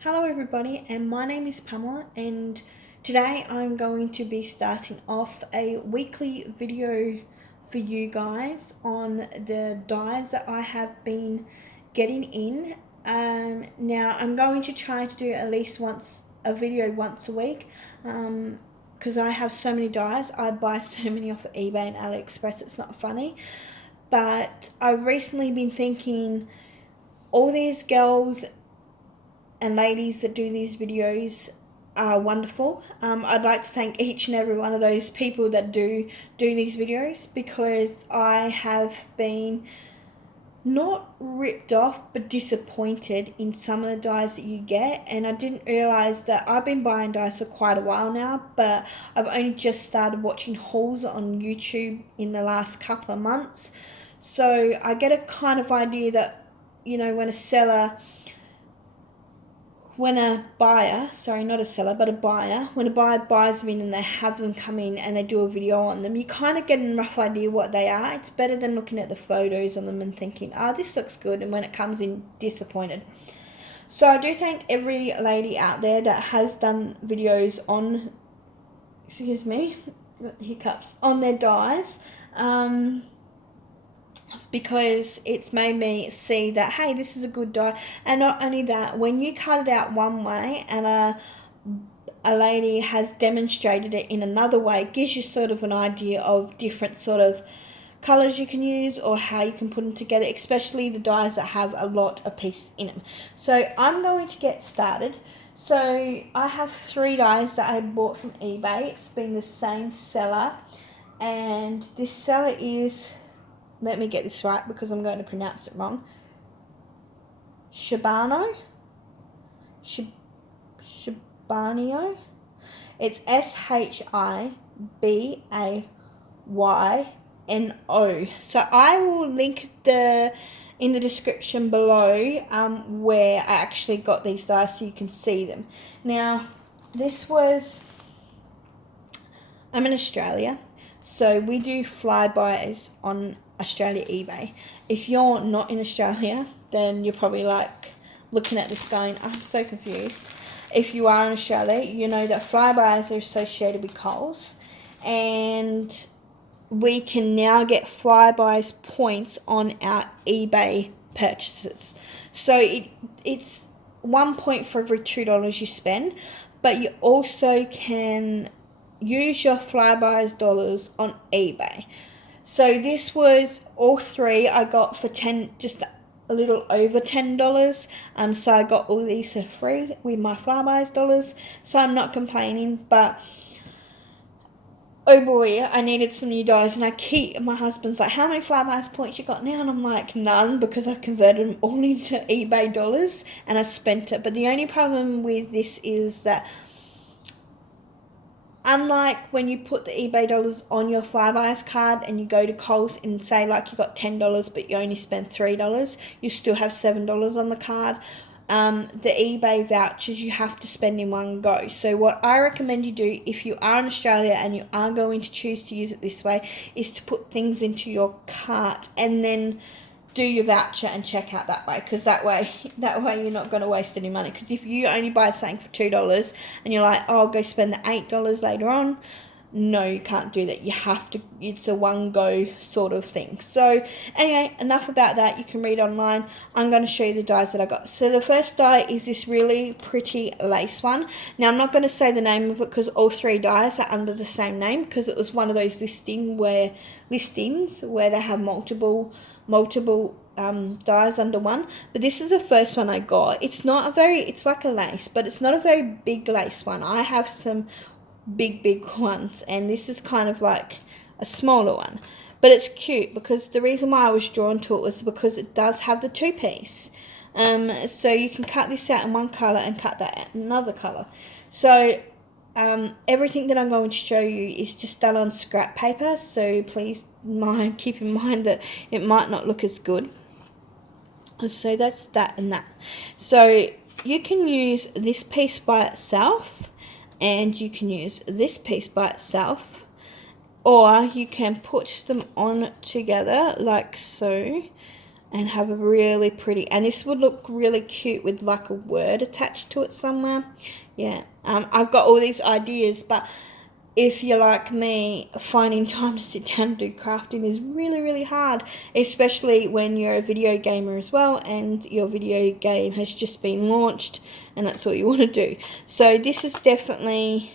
Hello everybody, and my name is Pamela, and today I'm going to be starting off a weekly video for you guys on the dyes that I have been getting in. Now I'm going to try to do at least a video once a week, because I have so many dyes. I buy so many off of eBay and AliExpress, it's not funny. But I've recently been thinking, all these girls and ladies that do these videos are wonderful. I'd like to thank each and every one of those people that do these videos, because I have been not ripped off but disappointed in some of the dyes that you get. And I didn't realize that I've been buying dyes for quite a while now, but I've only just started watching hauls on YouTube in the last couple of months. So I get a kind of idea that, when a buyer, sorry, not a seller, but a buyer, when a buyer buys them in and they have them come in and they do a video on them, you kind of get a rough idea what they are. It's better than looking at the photos on them and thinking, this looks good, and when it comes in, disappointed. So I do thank every lady out there that has done videos on, hiccups, on their dyes. Because it's made me see that, hey, this is a good dye. And not only that, when you cut it out one way and a lady has demonstrated it in another way, it gives you sort of an idea of different sort of colors you can use or how you can put them together, especially the dyes that have a lot of piece in them. So I'm going to get started. So I have 3 dyes that I bought from eBay. It's been the same seller, and this seller is, let me get this right because I'm going to pronounce it wrong, Shibano. Shibanio. It's Shibayno. So I will link in the description below where I actually got these dyes so you can see them. Now, I'm in Australia, so we do flybys on Australia eBay. If you're not in Australia, then you're probably like looking at this going, I'm so confused. If you are in Australia, you know that flybys are associated with Coles, and we can now get flybys points on our eBay purchases. So it's 1 point for every $2 you spend, but you also can use your flybys dollars on eBay. So this was all 3 I got for just a little over $10. So I got all these for free with my flybys dollars. So I'm not complaining, but oh boy, I needed some new dyes, and my husband's like, how many flybys points you got now? And I'm like, none, because I converted them all into eBay dollars and I spent it. But the only problem with this is that, unlike when you put the eBay dollars on your flybys card and you go to Coles and say like you got $10 but you only spent $3, you still have $7 on the card. The eBay vouchers you have to spend in one go. So what I recommend you do, if you are in Australia and you are going to choose to use it this way, is to put things into your cart and then do your voucher and check out that way, because that way you're not going to waste any money. Because if you only buy something for $2 and you're like, I'll go spend the $8 later on, no, you can't do that. You have to, it's a one go sort of thing. So anyway, enough about that. You can read online. I'm going to show you the dyes that I got. So the first dye is this really pretty lace one. Now I'm not going to say the name of it because all 3 dyes are under the same name, because it was one of those listings where they have multiple dyes under one. But this is the first one I got. It's like a lace, but it's not a very big lace one. I have some big ones, and this is kind of like a smaller one, but it's cute, because the reason why I was drawn to it was because it does have the 2-piece. So you can cut this out in one color and cut that out in another color. So everything that I'm going to show you is just done on scrap paper, so please keep in mind that it might not look as good. So that's that and that. So you can use this piece by itself, and you can use this piece by itself, or you can put them on together like so. and have a really pretty, and this would look really cute with like a word attached to it somewhere. Yeah, I've got all these ideas, but if you're like me, finding time to sit down and do crafting is really, really hard, especially when you're a video gamer as well and your video game has just been launched and that's all you want to do. So this is definitely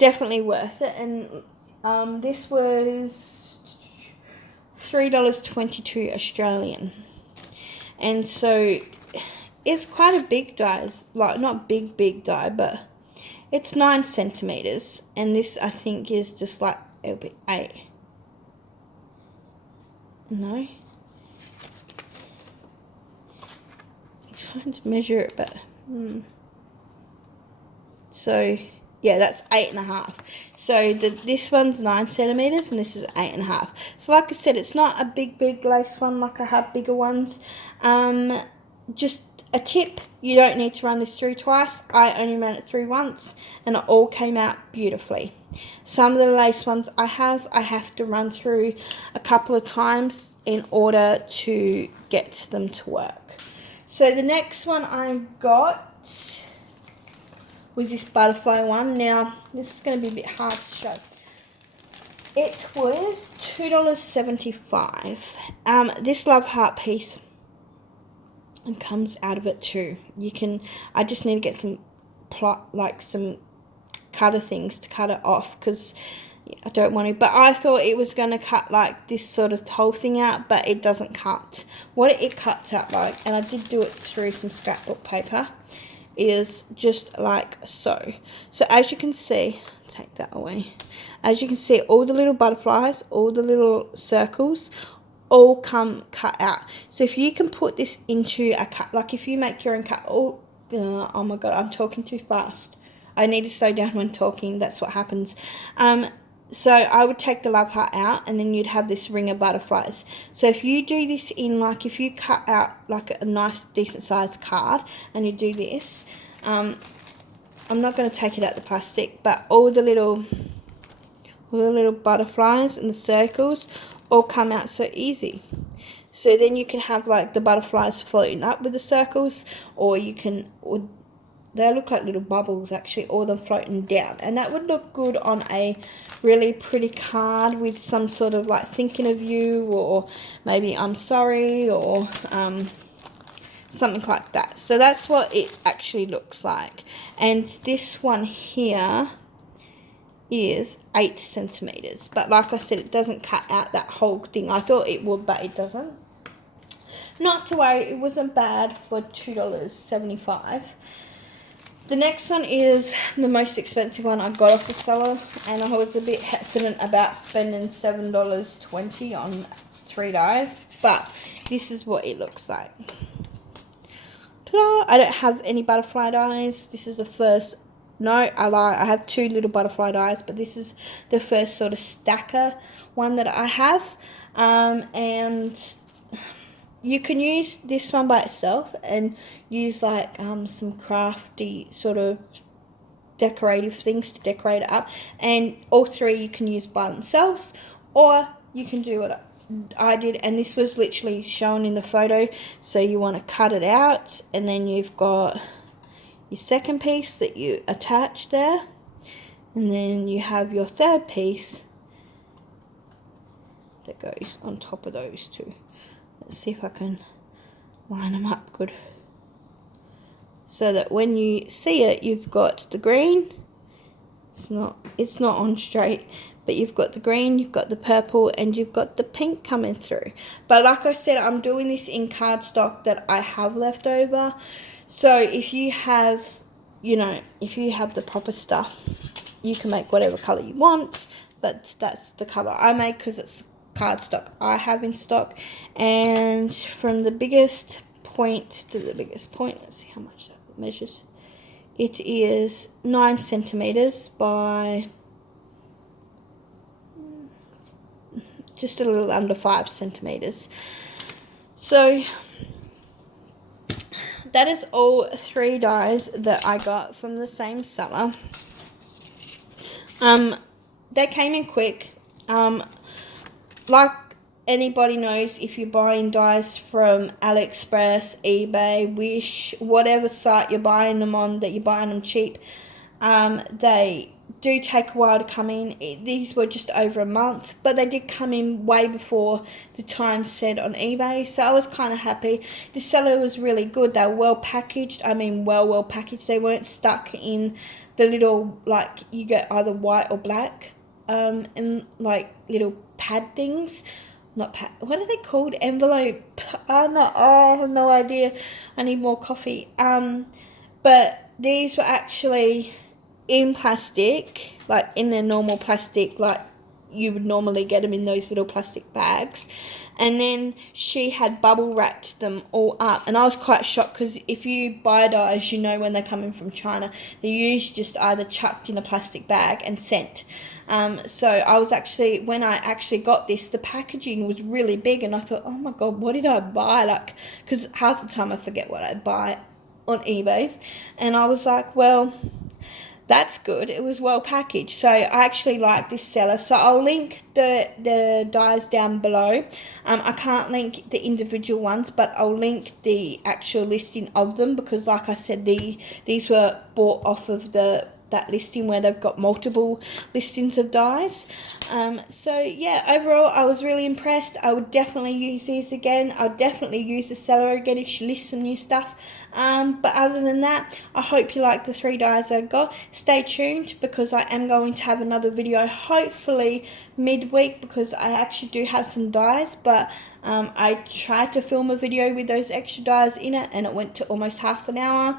worth it. And this was $3.22 Australian. And so it's quite a big die, like not big die, but it's 9 centimeters, and this I think is just like, it'll be 8. No, I'm trying to measure it, but so yeah, that's 8.5. So this one's 9 centimeters, and this is 8.5. So like I said, it's not a big lace one like I have bigger ones. Just a tip, you don't need to run this through twice. I only ran it through once and it all came out beautifully. Some of the lace ones I have to run through a couple of times in order to get them to work. So the next one I got was this butterfly one. Now this is going to be a bit hard to show. It was $2.75. This love heart piece and comes out of it too. I just need to get some some cutter things to cut it off because I don't want to, but I thought it was going to cut like this sort of whole thing out, but it doesn't cut. What it cuts out like, and I did do it through some scrapbook paper, is just like so. So as you can see, take that away. As you can see, all the little butterflies, all the little circles, all come cut out. So if you can put this into a cut, like if you make your own cut, oh my god, I'm talking too fast. I need to slow down when talking, that's what happens. So I would take the love heart out and then you'd have this ring of butterflies. So if you do this in, like if you cut out like a nice decent sized card and you do this, I'm not going to take it out the plastic, but all the little butterflies and the circles all come out so easy. So then you can have like the butterflies floating up with the circles, or they look like little bubbles actually, or them floating down, and that would look good on a really pretty card with some sort of like thinking of you, or maybe I'm sorry, or something like that. So that's what it actually looks like. And this one here is 8 centimeters, but like I said, it doesn't cut out that whole thing. I thought it would, but it doesn't. Not to worry, it wasn't bad for $2.75. The next one is the most expensive one I got off the seller, and I was a bit hesitant about spending $7.20 on 3 dies, but this is what it looks like. Ta-da! I don't have any butterfly dies. This is the first. No, I lie. I have 2 little butterfly dies, but this is the first sort of stacker one that I have. And you can use this one by itself and use like some crafty sort of decorative things to decorate it up. And all 3 you can use by themselves, or you can do what I did, and this was literally shown in the photo. So you want to cut it out, and then you've got your second piece that you attach there, and then you have your third piece that goes on top of those 2. Let's see if I can line them up good, so that when you see it, you've got the green. It's not on straight, but you've got the green, you've got the purple, and you've got the pink coming through. But like I said, I'm doing this in cardstock that I have left over. So if you have, if you have the proper stuff, you can make whatever colour you want, but that's the colour I make because it's cardstock I have in stock. And from the biggest point to the biggest point, let's see how much that measures. It is 9 centimeters by just a little under 5 centimeters. So that is all 3 dies that I got from the same seller. They came in quick. anybody knows, if you're buying dyes from AliExpress, eBay, Wish, whatever site you're buying them on, that you're buying them cheap, they do take a while to come in. These were just over a month, but they did come in way before the time said on eBay, so I was kind of happy. The seller was really good. They were well packaged. I mean, well packaged. They weren't stuck in the little, like, you get either white or black, and like little pad things. Not pad, what are they called? Envelope. I have no idea. I need more coffee. But these were actually in plastic, like in their normal plastic, like you would normally get them in those little plastic bags. And then she had bubble wrapped them all up, and I was quite shocked, because if you buy dyes, you know when they're coming from China, they're usually just either chucked in a plastic bag and sent. So I was actually, when I actually got this, the packaging was really big, and I thought, oh my god, what did I buy? Like, because half the time I forget what I buy on eBay, and I was like, well, that's good. It was well packaged. So I actually like this seller. So I'll link the dyes down below. I can't link the individual ones, but I'll link the actual listing of them, because like I said, these were bought off of that listing where they've got multiple listings of dyes. So yeah, overall I was really impressed. I would definitely use these again. I'll definitely use the seller again if she lists some new stuff. But other than that, I hope you like the 3 dyes I got. Stay tuned, because I am going to have another video hopefully midweek, because I actually do have some dyes, but I tried to film a video with those extra dyes in it, and it went to almost half an hour,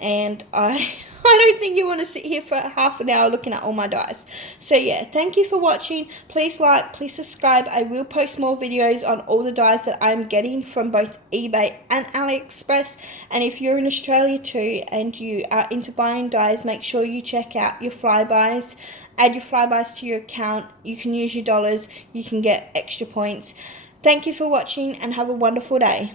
and I don't think you want to sit here for half an hour looking at all my dyes. So yeah, thank you for watching. Please like, please subscribe. I will post more videos on all the dyes that I'm getting from both eBay and AliExpress. And if you're in Australia too and you are into buying dyes, make sure you check out your flybys. Add your flybys to your account. You can use your dollars. You can get extra points. Thank you for watching, and have a wonderful day.